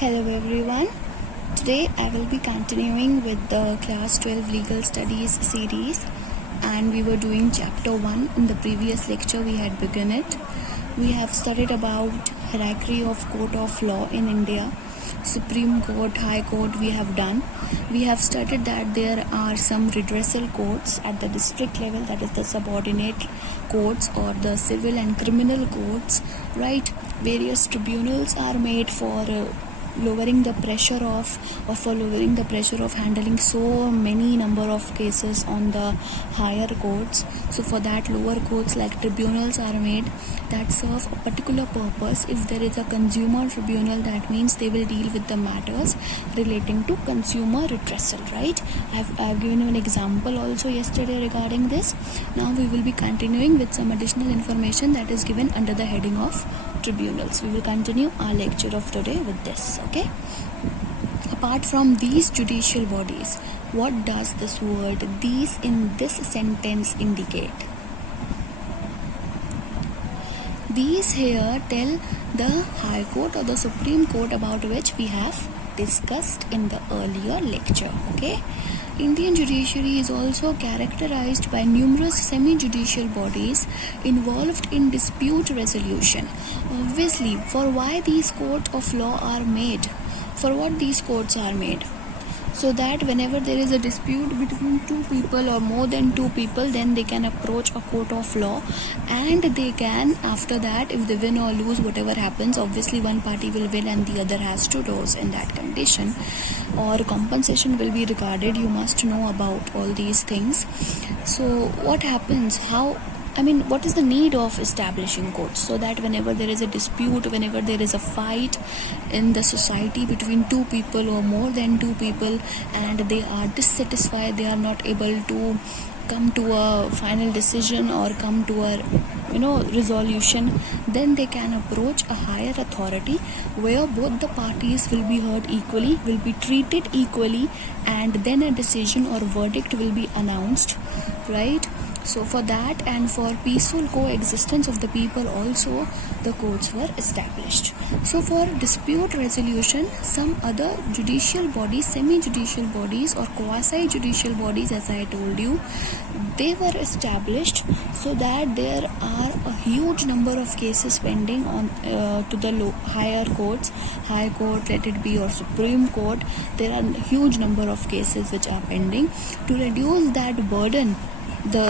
Hello everyone. Today I will be continuing with the class 12 legal studies series, and we were doing chapter 1. In the previous lecture we had begun it. We have studied about hierarchy of court of law in India. Supreme Court, High Court we have done. We have studied that there are some redressal courts at the district level, that is the subordinate courts or the civil and criminal courts, right? Various tribunals are made for lowering the pressure of handling so many number of cases on the higher courts. So for that, lower courts like tribunals are made that serve a particular purpose. If there is a consumer tribunal, that means they will deal with the matters relating to consumer redressal, right? I've given you an example also yesterday regarding this. Now we will be continuing with some additional information that is given under the heading of tribunals. We will continue our lecture of today with this, okay? Apart from these judicial bodies, what does this word "these" in this sentence indicate? These here tell the High Court or the Supreme Court about which we have discussed in the earlier lecture, okay? Indian judiciary is also characterized by numerous semi-judicial bodies involved in dispute resolution. Obviously, for why these courts of law are made? For what these courts are made? So that whenever there is a dispute between two people or more than two people, then they can approach a court of law, and they can, after that, if they win or lose, whatever happens, obviously one party will win and the other has to lose in that condition, or compensation will be regarded. You must know about all these things. So what happens? What is the need of establishing courts? So that whenever there is a dispute, whenever there is a fight in the society between two people or more than two people, and they are dissatisfied, they are not able to come to a final decision or come to a resolution, then they can approach a higher authority where both the parties will be heard equally, will be treated equally, and then a decision or verdict will be announced, right? So for that and for peaceful coexistence of the people also, the courts were established. So for dispute resolution, some other judicial bodies, semi-judicial bodies or quasi-judicial bodies, as I told you, they were established so that there are a huge number of cases pending on to the higher courts, High Court, let it be, or Supreme Court. There are a huge number of cases which are pending. To reduce that burden,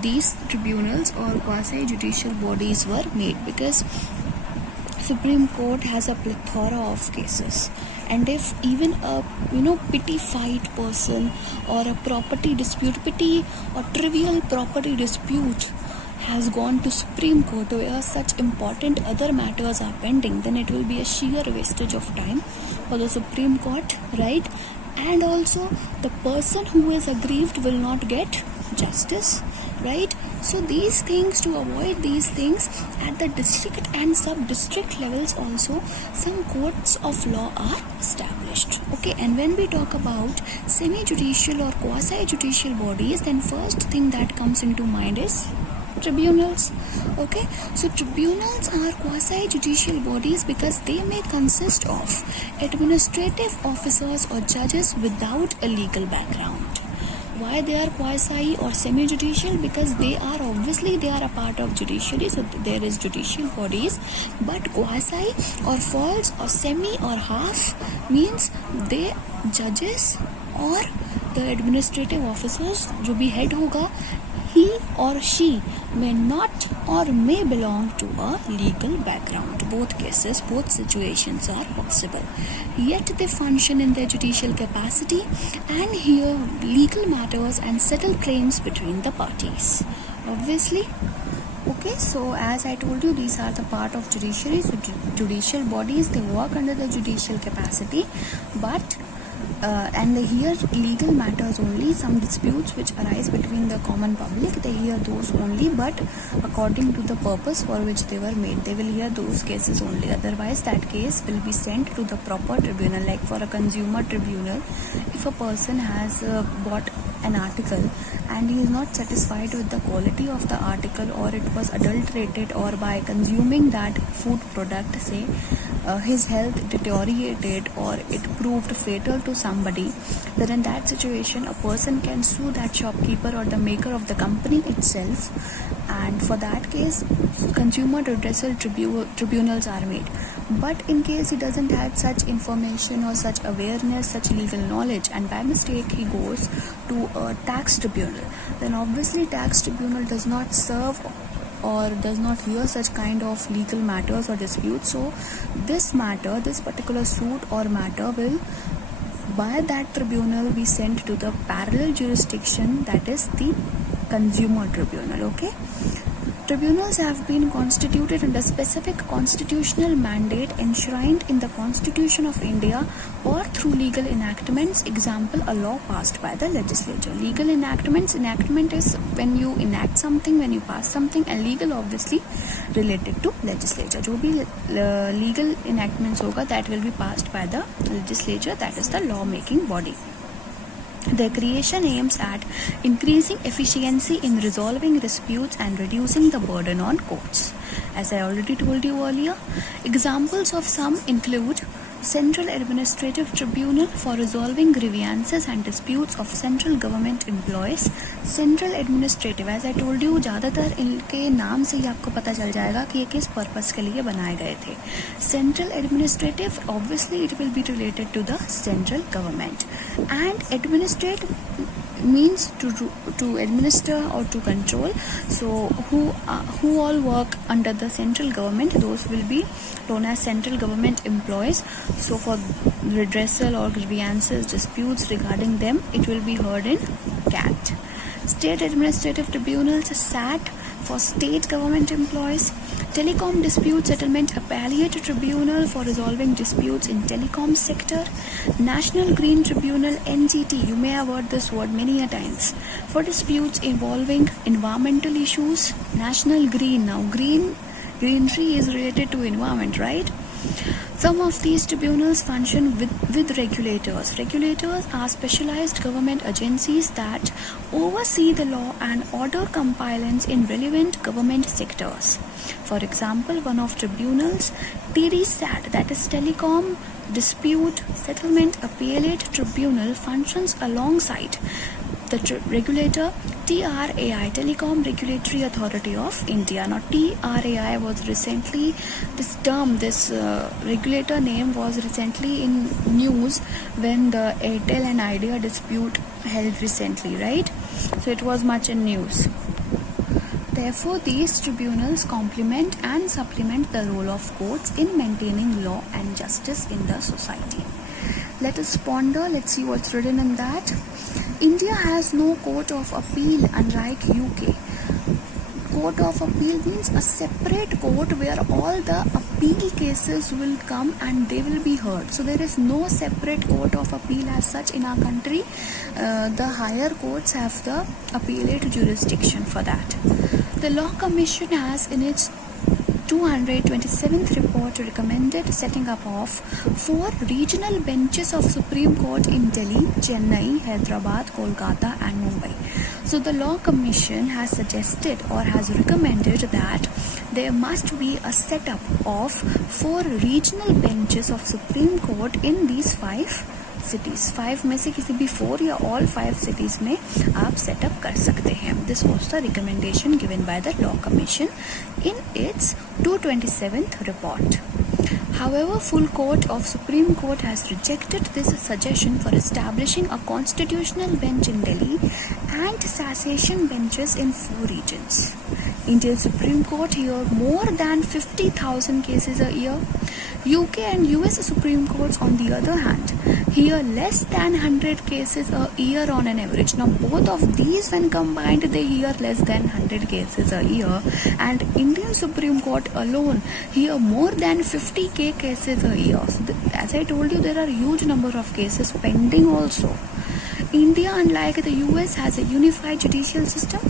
these tribunals or quasi-judicial bodies were made, because Supreme Court has a plethora of cases, and if even a petty fight person or a property dispute, petty or trivial property dispute has gone to Supreme Court where such important other matters are pending, then it will be a sheer wastage of time for the Supreme Court, right? And also the person who is aggrieved will not get justice, right? So these things, to avoid these things, at the district and sub-district levels also some courts of law are established, okay? And when we talk about semi-judicial or quasi-judicial bodies, then first thing that comes into mind is tribunals, okay? So tribunals are quasi-judicial bodies because they may consist of administrative officers or judges without a legal background. Why they are quasi or semi-judicial? Because they are a part of judiciary, so there is judicial bodies, but quasi or false or semi or half means they judges or the administrative officers, जो भी head होगा, he or she may not or may belong to a legal background. Both cases, both situations are possible. Yet they function in their judicial capacity and hear legal matters and settle claims between the parties. Obviously, okay, so as I told you, these are the part of judiciary. So judicial bodies, they work under the judicial capacity, but and they hear legal matters only. Some disputes which arise between the common public, they hear those only, but according to the purpose for which they were made, they will hear those cases only. Otherwise that case will be sent to the proper tribunal. Like for a consumer tribunal, if a person has bought an article and he is not satisfied with the quality of the article, or it was adulterated, or by consuming that food product, say his health deteriorated or it proved fatal to somebody, then in that situation a person can sue that shopkeeper or the maker of the company itself, and for that case consumer redressal tribunals are made. But in case he doesn't have such information or such awareness, such legal knowledge, and by mistake he goes to a tax tribunal, then obviously tax tribunal does not serve or does not hear such kind of legal matters or disputes. So this matter, this particular suit or matter will by that tribunal be sent to the parallel jurisdiction, that is the consumer tribunal. Okay, tribunals have been constituted under specific constitutional mandate enshrined in the Constitution of India or through legal enactments, example a law passed by the legislature. Legal enactments, enactment is when you enact something, when you pass something, and legal obviously related to legislature. जो भी legal enactments होगा that will be passed by the legislature, that is the law making body. Their creation aims at increasing efficiency in resolving disputes and reducing the burden on courts. As I already told you earlier, examples of some include Central Administrative Tribunal for resolving grievances and disputes of central government employees. Central Administrative, as I told you, ज़्यादातर इनके नाम से ही आपको पता चल जाएगा कि ये किस पर्पस के लिए बनाए गए थे. Central Administrative, obviously it will be related to the central government, and administrate means to administer or to control. So who all work under the central government, those will be known as central government employees. So for redressal or grievances, disputes regarding them, it will be heard in CAT. State Administrative Tribunals, SAT, for state government employees. Telecom Dispute Settlement Appellate Tribunal for resolving disputes in telecom sector. National Green Tribunal, NGT, you may have heard this word many a times, for disputes involving environmental issues. National Green, now greenery is related to environment, right? Some of these tribunals function with regulators. Regulators are specialized government agencies that oversee the law and order compliance in relevant government sectors. For example, one of tribunals, TDSAT, that is Telecom Dispute Settlement Appellate Tribunal, functions alongside the regulator TRAI, Telecom Regulatory Authority of India. Now TRAI was recently, this term, this regulator name was recently in news when the Airtel and Idea dispute held recently, right? So it was much in news. Therefore, these tribunals complement and supplement the role of courts in maintaining law and justice in the society. Let us ponder, let's see what's written in that. India has no court of appeal unlike UK. Court of appeal means a separate court where all the appeal cases will come and they will be heard. So there is no separate court of appeal as such in our country. The higher courts have the appellate jurisdiction for that. The Law Commission has in its 227th report recommended setting up of 4 regional benches of Supreme Court in Delhi, Chennai, Hyderabad, Kolkata and Mumbai. So the Law Commission has suggested or has recommended that there must be a setup of 4 regional benches of Supreme Court in these 5 cities. 5 में से किसी भी 4 या all 5 cities में आप setup कर सकते हैं. This was the recommendation given by the Law Commission in its 227th report. However, full court of Supreme Court has rejected this suggestion for establishing a constitutional bench in Delhi and cessation benches in 4 regions. Indian Supreme Court hear more than 50,000 cases a year. UK and US Supreme Courts, on the other hand, hear less than 100 cases a year on an average. Now, both of these, when combined, they hear less than 100 cases a year. And Indian Supreme Court alone hear more than 50k cases a year. So as I told you, there are huge number of cases pending also. India, unlike the US, has a unified judicial system.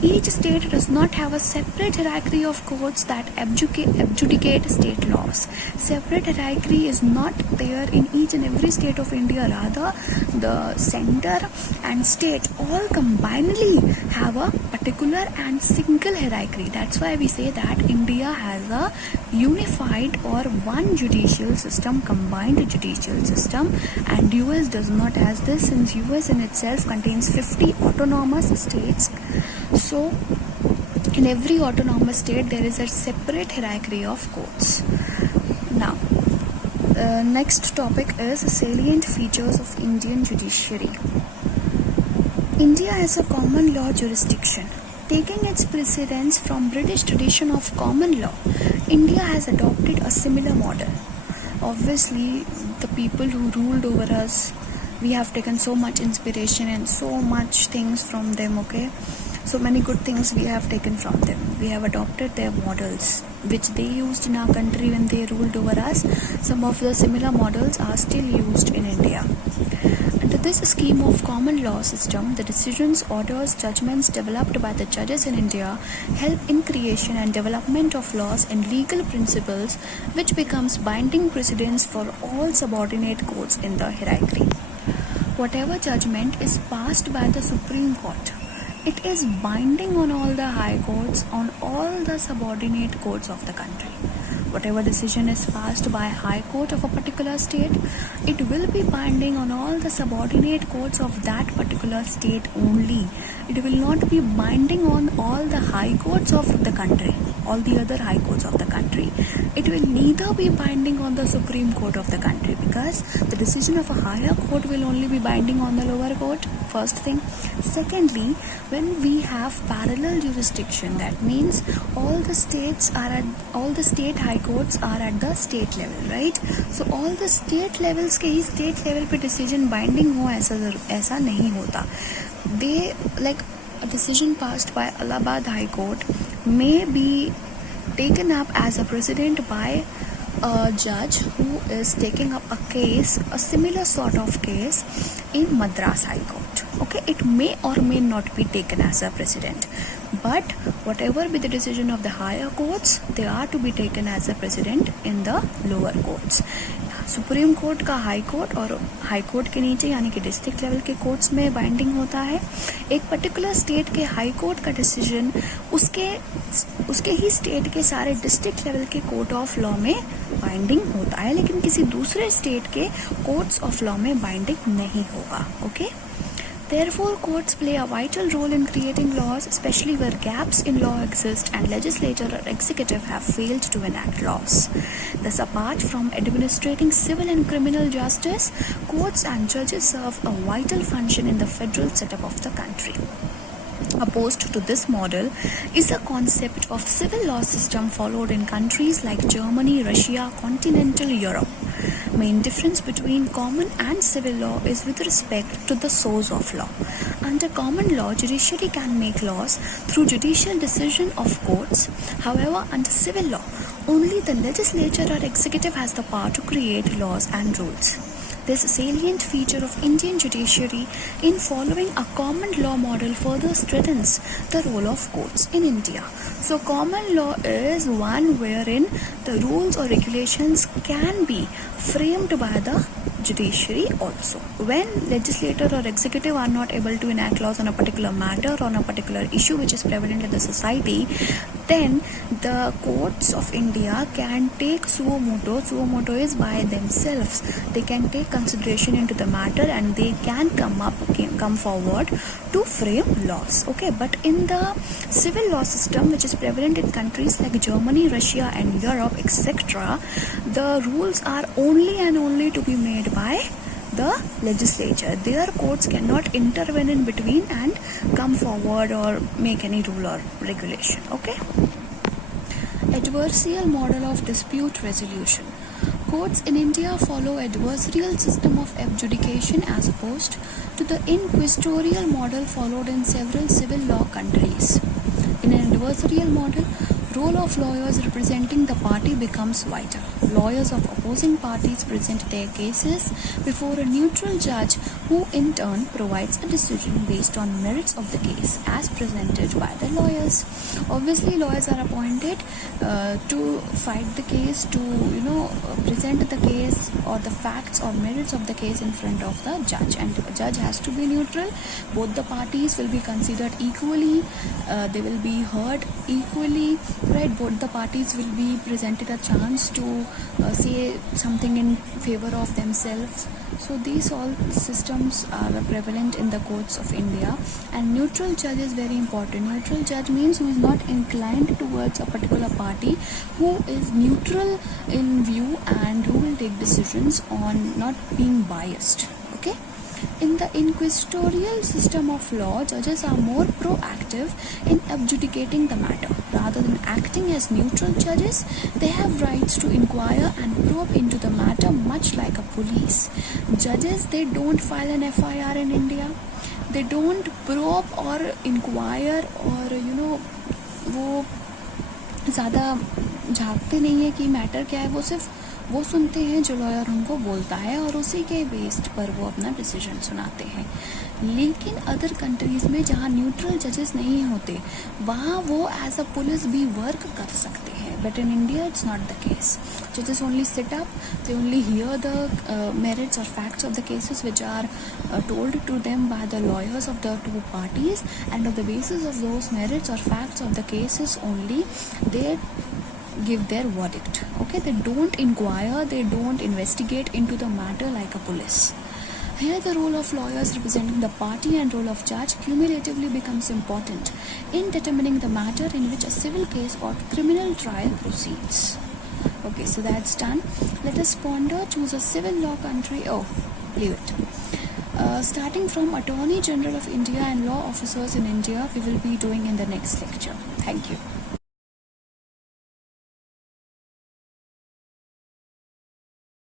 Each state does not have a separate hierarchy of courts that adjudicate state laws. Separate hierarchy is not there in each and every state of India. Rather, the center and state all combinedly have a particular and single hierarchy. That's why we say that India has a unified or one judicial system, combined judicial system, and US does not has this, since US in itself contains 50 autonomous states. So in every autonomous state there is a separate hierarchy of courts. Now next topic is salient features of Indian judiciary. India has a common law jurisdiction. Taking its precedence from British tradition of common law, India has adopted a similar model. Obviously, the people who ruled over us, we have taken so much inspiration and so much things from them, okay? So many good things we have taken from them. We have adopted their models, which they used in our country when they ruled over us. Some of the similar models are still used in India. Under this scheme of common law system, the decisions, orders, judgments developed by the judges in India help in creation and development of laws and legal principles, which becomes binding precedents for all subordinate courts in the hierarchy. Whatever judgment is passed by the Supreme Court, it is binding on all the high courts, on all the subordinate courts of the country. Whatever decision is passed by High Court of a particular state, it will be binding on all the subordinate courts of that particular state only. It will not be binding on all the high courts of the country, all the other high courts of the country. It will neither be binding on the Supreme Court of the country, because the decision of a higher court will only be binding on the lower court, first thing. Secondly, when we have parallel jurisdiction, that means all the state high courts are at the state level, right? So all the state levels के ही state level पे decision binding हो, ऐसा नहीं होता. They, like, a decision passed by Allahabad High Court may be taken up as a precedent by a judge who is taking up a case, a similar sort of case in Madras High Court. Okay, it may or may not be taken as a precedent, but whatever be the decision of the higher courts, they are to be taken as a precedent in the lower courts. Supreme court का high court और high court के नीचे यानी कि district level के courts में binding होता है. एक पर्टिकुलर स्टेट के हाई कोर्ट का डिसीजन उसके ही स्टेट के सारे डिस्ट्रिक्ट लेवल के कोर्ट ऑफ लॉ में बाइंडिंग होता है, लेकिन किसी दूसरे स्टेट के कोर्ट्स ऑफ लॉ में बाइंडिंग नहीं होगा. Okay. Therefore, courts play a vital role in creating laws, especially where gaps in law exist and legislature or executive have failed to enact laws. Thus, apart from administrating civil and criminal justice, courts and judges serve a vital function in the federal setup of the country. Opposed to this model is the concept of civil law system followed in countries like Germany, Russia, continental Europe. Main difference between common and civil law is with respect to the source of law. Under common law, judiciary can make laws through judicial decision of courts. However, under civil law, only the legislature or executive has the power to create laws and rules. This salient feature of Indian judiciary in following a common law model further strengthens the role of courts in India. So common law is one wherein the rules or regulations can be framed by the judiciary also. When legislator or executive are not able to enact laws on a particular matter or on a particular issue which is prevalent in the society, then the courts of India can take suo motu. Suo motu is by themselves. They can take consideration into the matter and they can come forward to frame laws. Okay, but in the civil law system which is prevalent in countries like Germany, Russia and Europe, etc., the rules are only and only to be made by the legislature. Their courts cannot intervene in between and come forward or make any rule or regulation. Okay. Adversarial model of dispute resolution. Courts in India follow adversarial system of adjudication as opposed to the inquisitorial model followed in several civil law countries. In an adversarial model, role of lawyers representing the party becomes vital. Lawyers of opposing parties present their cases before a neutral judge who in turn provides a decision based on merits of the case as presented by the lawyers. Obviously, lawyers are appointed to fight the case, to present the case or the facts or merits of the case in front of the judge, and the judge has to be neutral. Both the parties will be considered equally, they will be heard equally, right? Both the parties will be presented a chance to say something in favor of themselves. So these all systems are prevalent in the courts of India, and neutral judge is very important. Neutral judge means who is not inclined towards a particular party, who is neutral in view and who will take decisions on not being biased. Okay. In the inquisitorial system of law, judges are more proactive in adjudicating the matter. Rather than acting as neutral judges, they have rights to inquire and probe into the matter, much like a police. Judges, they don't file an FIR in India. They don't probe or inquire or वो ज़्यादा झांकते नहीं है कि matter क्या है. वो सिर्फ वो सुनते हैं जो लॉयर उनको बोलता है और उसी के बेस्ड पर वो अपना डिसीजन सुनाते हैं. लेकिन अदर कंट्रीज़ में जहाँ न्यूट्रल जजेस नहीं होते, वहाँ वो एज अ पुलिस भी वर्क कर सकते हैं. But in India it's not the case. Judges only sit up, they only hear the merits or facts of the cases which are told to them by the lawyers of the two parties, and on the basis of those merits or facts of the cases only, they give their verdict. Okay, they don't inquire, they don't investigate into the matter like a police. Here the role of lawyers representing the party and role of judge cumulatively becomes important in determining the matter in which a civil case or criminal trial proceeds. Okay, so that's done. Let us ponder, choose a civil law country. Oh, leave it. Starting from Attorney General of India and law officers in India, we will be doing in the next lecture. Thank you.